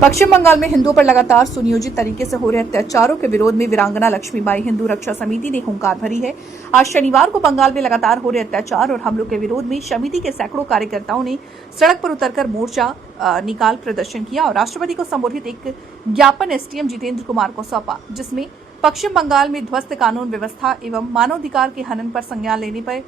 पश्चिम बंगाल में हिंदुओं पर लगातार सुनियोजित तरीके से हो रहे अत्याचारों के विरोध में वीरांगना लक्ष्मीबाई हिंदू रक्षा समिति ने हुंकार भरी है। आज शनिवार को बंगाल में लगातार हो रहे अत्याचार और हमलों के विरोध में समिति के सैकड़ों कार्यकर्ताओं ने सड़क पर उतरकर मोर्चा निकाल प्रदर्शन किया और राष्ट्रपति को संबोधित एक ज्ञापन एसडीएम जितेंद्र कुमार को सौंपा, जिसमें पश्चिम बंगाल में ध्वस्त कानून व्यवस्था एवं मानवाधिकार के हनन पर संज्ञान लेने पर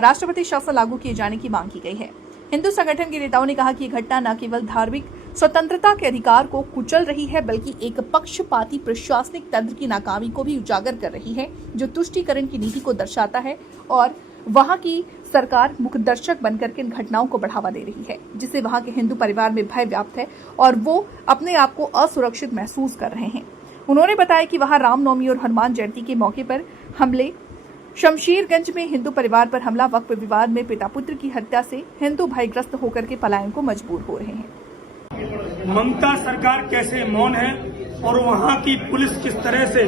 राष्ट्रपति शासन लागू किए जाने की मांग की गई है। हिंदू संगठन के नेताओं ने कहा कि यह घटना न केवल धार्मिक स्वतंत्रता के अधिकार को कुचल रही है, बल्कि एक पक्षपाती प्रशासनिक तंत्र की नाकामी को भी उजागर कर रही है, जो तुष्टीकरण की नीति को दर्शाता है और वहां की सरकार मुख्य दर्शक बनकर के इन घटनाओं को बढ़ावा दे रही है, जिससे वहां के हिंदू परिवार में भय व्याप्त है और वो अपने आप को असुरक्षित महसूस कर रहे हैं। उन्होंने बताया कि वहां रामनवमी और हनुमान जयंती के मौके पर हमले, शमशेरगंज में हिंदू परिवार पर हमला, वक्फ विवाद में पिता पुत्र की हत्या से हिंदू भयग्रस्त होकर के पलायन को मजबूर हो रहे हैं। ममता सरकार कैसे मौन है और वहां की पुलिस किस तरह से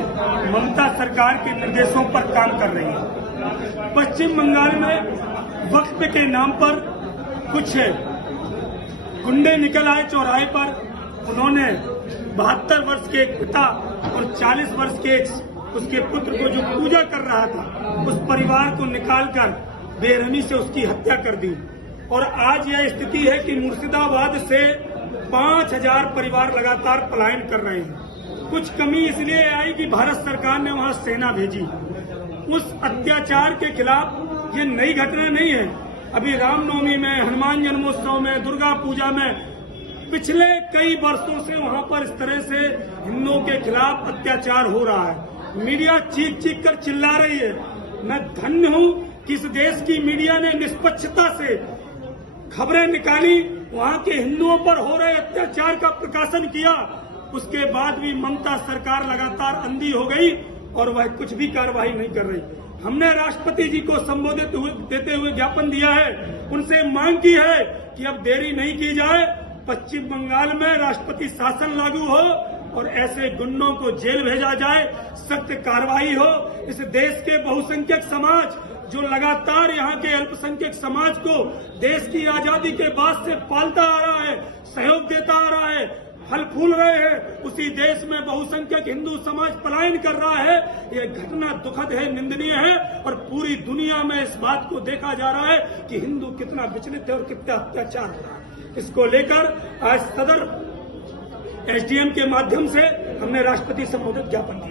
ममता सरकार के निर्देशों पर काम कर रही है। पश्चिम बंगाल में वक्फ के नाम पर कुछ गुंडे निकल आए चौराहे पर, उन्होंने 72 वर्ष के एक पिता और 40 वर्ष के उसके पुत्र को जो पूजा कर रहा था, उस परिवार को निकालकर बेरहमी से उसकी हत्या कर दी। और आज यह स्थिति है कि मुर्शिदाबाद से 5000 परिवार लगातार पलायन कर रहे हैं। कुछ कमी इसलिए आई कि भारत सरकार ने वहां सेना भेजी। उस अत्याचार के खिलाफ ये नई घटना नहीं है। अभी रामनवमी में, हनुमान जन्मोत्सव में, दुर्गा पूजा में पिछले कई वर्षों से वहां पर इस तरह से हिंदुओं के खिलाफ अत्याचार हो रहा है। मीडिया चीख चीख कर चिल्ला रही है। मैं धन्य हूं कि इस देश की मीडिया ने निष्पक्षता से खबरें निकाली, वहां के हिंदुओं पर हो रहे अत्याचार का प्रकाशन किया। उसके बाद भी ममता सरकार लगातार अंधी हो गई और वह कुछ भी कार्रवाई नहीं कर रही। हमने राष्ट्रपति जी को संबोधित देते हुए ज्ञापन दिया है, उनसे मांग की है कि अब देरी नहीं की जाए, पश्चिम बंगाल में राष्ट्रपति शासन लागू हो और ऐसे गुंडों को जेल भेजा जाए, सख्त कार्रवाई हो। इस देश के बहुसंख्यक समाज जो लगातार यहाँ के अल्पसंख्यक समाज को देश की आजादी के बाद से पालता आ रहा है, सहयोग देता आ रहा है, फल फूल रहे हैं, उसी देश में बहुसंख्यक हिंदू समाज पलायन कर रहा है। यह घटना दुखद है, निंदनीय है और पूरी दुनिया में इस बात को देखा जा रहा है कि हिंदू कितना विचलित है और कितना अत्याचार हो रहा है। इसको लेकर आज सदर एसडीएम के माध्यम से हमने राष्ट्रपति संबोधित ज्ञापन किया।